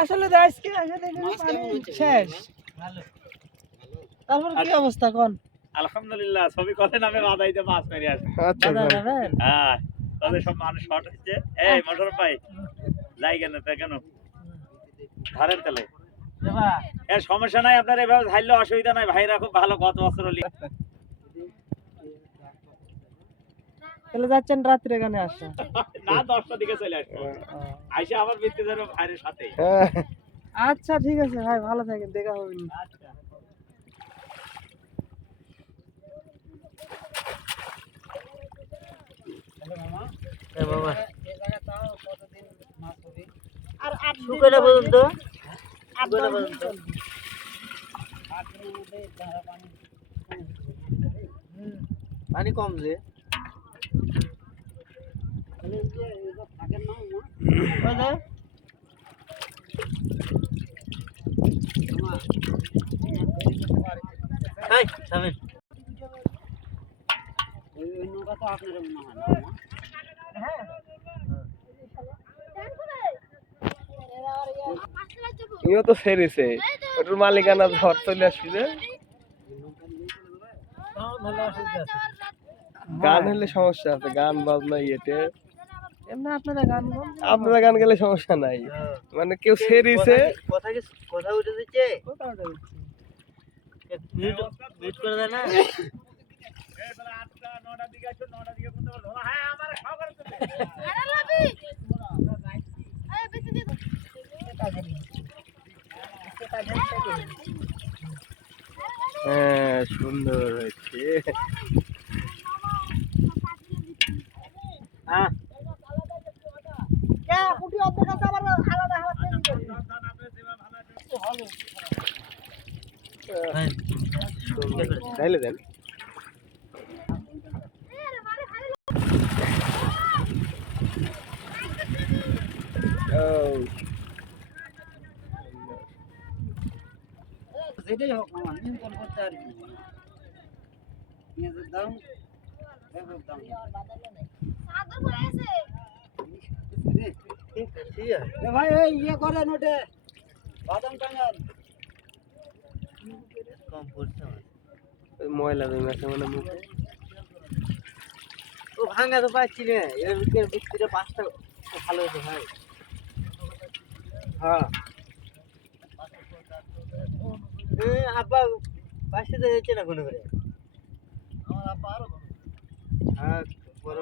আসলে আজকে এসে দেখি পানি শেষ। তারপর কি অবস্থা কোন? আলহামদুলিল্লাহ ছবি কথা নামে বাদাইতে মাছ মেরে আসে আচ্ছা দাদা ভাই। যাবেন হ্যাঁ তাদের সব মানুষ শর্ট হচ্ছে। এই মোটর ভাই যাই কেন তা কেন? ধারের তালে। সমস্যা নাই আপনার এভাবে ধারলে অসুবিধা নাই। ভাইরা খুব ভালো গত বছর হলি তাহলে যাচ্ছেন রাত্রে এখানে আসা না দশটা দিকে চলে আসব আইসে আবার বৃত্তি যাবে ভাইয়ের সাথে আচ্ছা ঠিক আছে ভাই ভালো থাকেন দেখা হবে নি। আর আট কয়টা পর্যন্ত? পর্যন্ত? পানি কম যে। ইও তো সেরিছে। ওটার মালিকানা ঝড় চলে আসবে গান হলে সমস্যা আছে গান বাজনা ইয়েতে। আপনারা গান গান আপনারা গান গেলে সমস্যা নাই। মানে কেউ সেরিছে। কথা উঠে দিচ্ছে? কোথাও যাবে মিউট মিউট তাইলে দেন। ও যেটাই হোক মামা নিয়ন্ত্রণ করতে আর কি। পেঁয়াজের দাম দাম ঠিক আছে এ ভাই এই ইয়ে করেন ওটে। বাদাম টাঙ্গান কম পড়ছে ওই ময়লা জমে আছে মানে মুখে। ও ভাঙা তো পাচ্ছি না। এর ভিতরে বিক্রিটা পাঁচটা ভালো হতো ভাই। হ্যাঁ। এ, আব্বা পাশে তো যাচ্ছে না কোনো করে? আমার আব্বা আরও হ্যাঁ বড়।